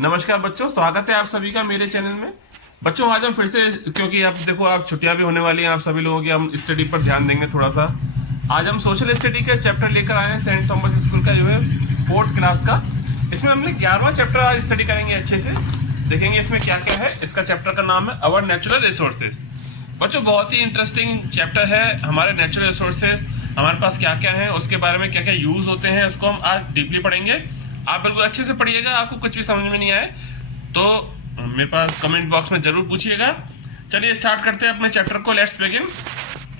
नमस्कार बच्चों, स्वागत है आप सभी का मेरे चैनल में। बच्चों आज हम फिर से, क्योंकि अब देखो आप छुट्टियां भी होने वाली हैं, आप सभी लोगों की हम स्टडी पर ध्यान देंगे थोड़ा सा। आज हम सोशल स्टडी का चैप्टर लेकर आए हैं सेंट थॉमस स्कूल का, जो है 4th क्लास का। इसमें हमने 11वां चैप्टर आज स्टडी करेंगे, अच्छे से देखेंगे इसमें क्या क्या है। इसका चैप्टर का नाम है अवर नेचुरल रिसोर्सेज। बच्चों बहुत ही इंटरेस्टिंग चैप्टर है। हमारे नेचुरल रिसोर्सेज हमारे पास क्या क्या है, उसके बारे में क्या क्या यूज होते हैं, इसको हम आज डीपली पढ़ेंगे। आप बिल्कुल अच्छे से पढ़िएगा, आपको कुछ भी समझ में नहीं आए तो मेरे पास कमेंट बॉक्स में जरूर पूछिएगा। चलिए स्टार्ट करते हैं अपने चैप्टर को। Let's begin.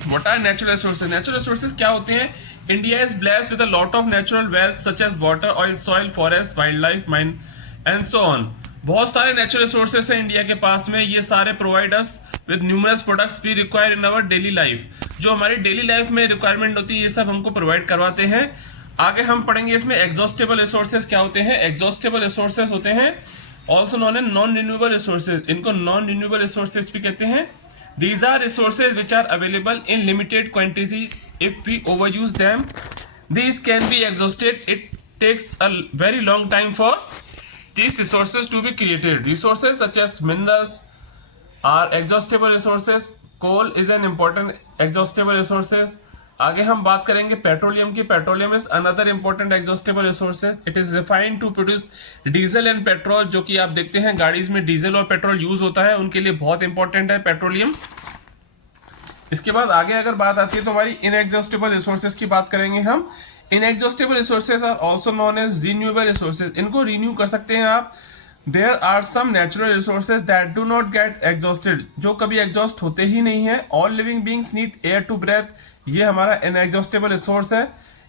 What are natural resources? Natural resources क्या होते हैं? India is blessed with a lot of natural wealth such as water, oil, soil, forest, wild life, mine and so on. बहुत सारे natural resources हैं India के पास में। ये सारे provide us with numerous products we require in our daily life. जो हमारी daily life में रिक्वायरमेंट होती है, ये सब हमको प्रोवाइड करवाते हैं। आगे हम पढ़ेंगे इसमें एग्जॉस्टेबल रिसोर्सेज क्या होते हैं। एग्जॉस्टेबल रिसोर्सेज होते हैं also known as non renewable resources. इनको नॉन रिन्यूएबल रिसोर्सेज भी कहते हैं। These are resources which are available in limited quantity if we over use them. These can be exhausted. It takes a very long time for these resources to be created. Resources such as minerals are exhaustible resources. Coal is an important exhaustible resources. आगे हम बात करेंगे petroleum की। Petroleum is another important exhaustible resources. It is refined to produce diesel and petrol. जो कि आप देखते हैं गाड़ीज में डीजल और पेट्रोल यूज होता है, उनके लिए बहुत इंपॉर्टेंट है पेट्रोलियम। इसके बाद आगे अगर बात आती है तो हमारी इनएग्जॉस्टेबल रिसोर्सेज की बात करेंगे हम। Inexhaustible resources are also known as renewable resources. इनको रिन्यू कर सकते हैं आप। There are some natural resources that do not get exhausted, जो कभी एग्जॉस्ट होते ही नहीं है। All living beings need air to breathe. ये हमारा इनएग्जॉस्टेबल रिसोर्स है।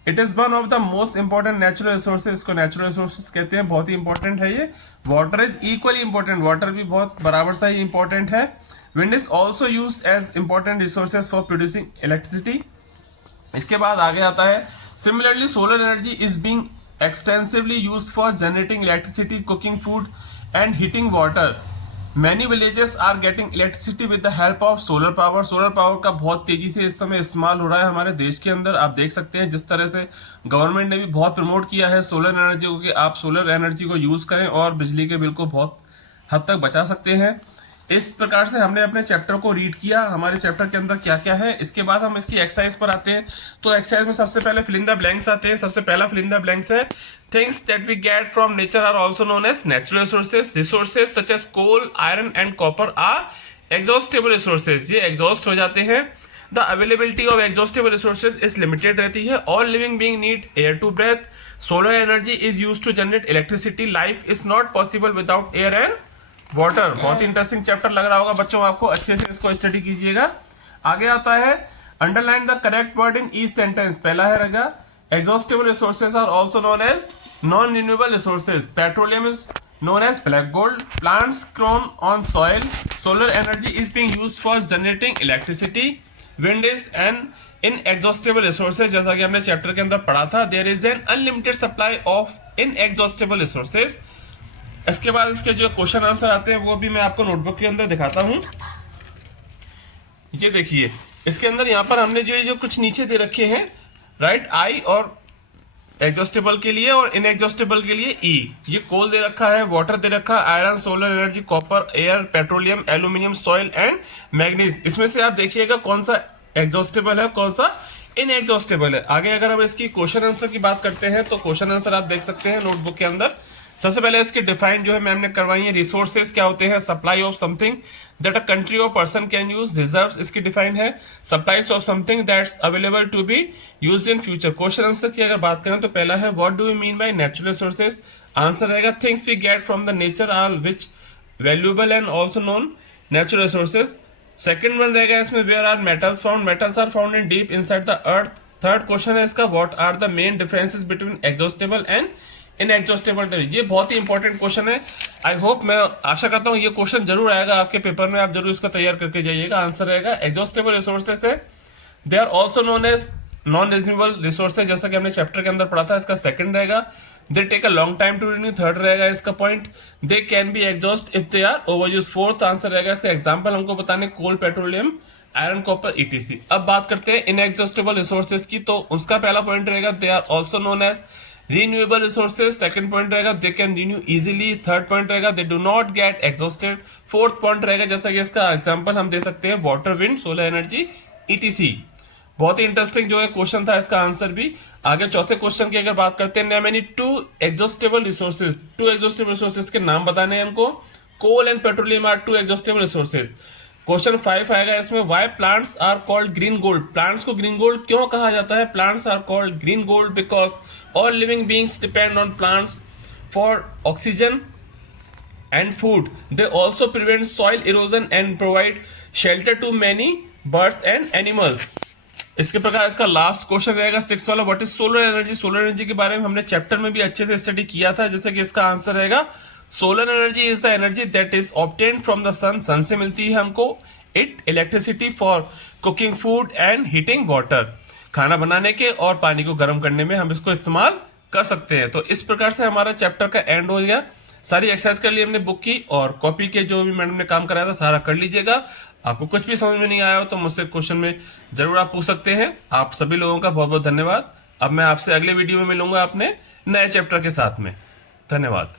It is one of the most important natural resources. इसको नेचुरल रिसोर्सेज कहते हैं, बहुत ही इंपॉर्टेंट है ये। Water is equally important. Water भी बहुत बराबर सा ही इंपॉर्टेंट है। Wind is also use as important resources for producing electricity. इसके बाद आगे आता है similarly solar energy is being extensively used for generating electricity, cooking food and heating water. Many villages are getting electricity with the help of solar power. Solar power का बहुत तेजी से इस समय इस्तेमाल हो रहा है हमारे देश के अंदर। आप देख सकते हैं जिस तरह से गवर्नमेंट ने भी बहुत प्रमोट किया है सोलर एनर्जी को, कि आप सोलर एनर्जी को यूज करें और बिजली के बिल को बहुत हद तक बचा सकते हैं। इस प्रकार से हमने अपने चैप्टर को रीड किया, हमारे चैप्टर के अंदर क्या क्या है। इसके बाद हम इसकी एक्सरसाइज पर आते हैं। तो एक्सरसाइज में सबसे पहले फिल इन द ब्लैंक्स आते हैं। सबसे पहला फिल इन द ब्लैंक्स है things that we get from nature are also known as natural resources. Resources such as coal, iron and copper are exhaustible resources. ये exhaust हो जाते हैं। The availability of exhaustible resources is limited रहती है। All living being need air to breathe. Solar energy is used to generate electricity. Life is not possible without air and water. बहुत interesting chapter लग रहा होगा बच्चों आपको, अच्छे से इसको स्टडी कीजिएगा। आगे आता है underline the correct word in each sentence. पहला है रहेगा exhaustible resources are also known as non renewable resources. Petroleum is known as black gold. Plants grown on soil. Solar energy is being used for generating electricity. Wind is an inexhaustible resources. जैसा कि हमने chapter के अंदर पढ़ा था, there is an unlimited supply of inexhaustible resources. इसके बाद इसके जो क्वेश्चन आंसर आते हैं वो भी मैं आपको नोटबुक के अंदर दिखाता हूं। ये देखिए इसके अंदर यहाँ पर हमने जो कुछ नीचे दे रखे हैं, राइट, आई और एग्जॉस्टेबल के लिए और इनएग्जॉस्टेबल के लिए ई। ये कोल दे रखा है, वाटर दे रखा है, iron, solar energy, copper, air, petroleum, aluminium, soil and manganese. इसमें से आप देखिएगा कौन सा एग्जॉस्टेबल है, कौन सा इनएग्जॉस्टेबल है। आगे अगर हम इसकी क्वेश्चन आंसर की बात करते हैं तो क्वेश्चन आंसर आप देख सकते हैं नोटबुक के अंदर। सबसे पहले इसकी डिफाइन जो है मैम ने करवाई है। रिसोर्सेज क्या होते हैं? Supply of something that a country और पर्सन कैन यूज। रिजर्व्स इसकी डिफाइन है supplies of something that's available to be used in future. Question answer की अगर बात करें तो पहला है what do you mean by natural resources. Answer रहेगा things we get from the nature are which valuable and also known natural resources. Second one रहेगा इसमें where are metals found. Metals are found in deep inside the earth. Third question है इसका what are the main differences between exhaustible and inexhaustible. ये बहुत ही important question है। I hope, मैं आशा करता हूँ ये क्वेश्चन जरूर आएगा आपके पेपर में, आप जरूर इसको तैयार करके जाइएगा। आंसर रहेगा एग्जॉस्टेबल रिसोर्सेज है they are also known as non renewable resources, जैसा कि हमने चैप्टर के अंदर पढ़ा था। इसका सेकंड रहेगा they take a long time to renew. Third रहेगा इसका point they can be exhaust if they are overuse. Fourth answer रहेगा इसका एग्जाम्पल हमको बताने coal, petroleum, iron, copper, ETC. अब बात करते हैं इनएग्जॉस्टेबल रिसोर्सेज की, तो उसका पहला पॉइंट रहेगा they are also known as renewable resources, second point रहेगा they can renew easily, third point रहेगा they do not get exhausted, fourth point रहेगा जैसा कि इसका एग्जांपल हम दे सकते हैं water, wind, solar energy, ETC. बहुत ही इंटरेस्टिंग जो है क्वेश्चन था, इसका आंसर भी। आगे चौथे क्वेश्चन की अगर बात करते हैं, name any two exhaustible resources, two exhaustible resources के नाम बताने हैं हमको। Coal and petroleum are two exhaustible resources. Question 5 आएगा इसमें, why plants are called green gold, plants को ग्रीन गोल्ड क्यों कहा जाता है? Plants are called green gold because all living beings depend on plants for oxygen and food. They also prevent soil erosion and provide shelter to many birds and animals. इसके प्रकार इसका last question रहेगा 6 वाला, what is solar energy. Solar energy के बारे में हमने chapter में भी अच्छे से स्टडी किया था, जैसे कि इसका आंसर रहेगा solar energy is the energy that is obtained from the sun, sun से मिलती है हमको। It electricity for cooking food and heating water, खाना बनाने के और पानी को गर्म करने में हम इसको इस्तेमाल कर सकते हैं। तो इस प्रकार से हमारा चैप्टर का एंड हो गया। सारी एक्सरसाइज कर ली हमने बुक की, और कॉपी के जो भी मैडम ने काम कराया था सारा कर लीजिएगा। आपको कुछ भी समझ में नहीं आया हो तो मुझसे क्वेश्चन में जरूर आप पूछ सकते हैं। आप सभी लोगों का बहुत बहुत धन्यवाद। अब मैं आपसे अगले वीडियो में मिलूंगा अपने नए चैप्टर के साथ में। धन्यवाद।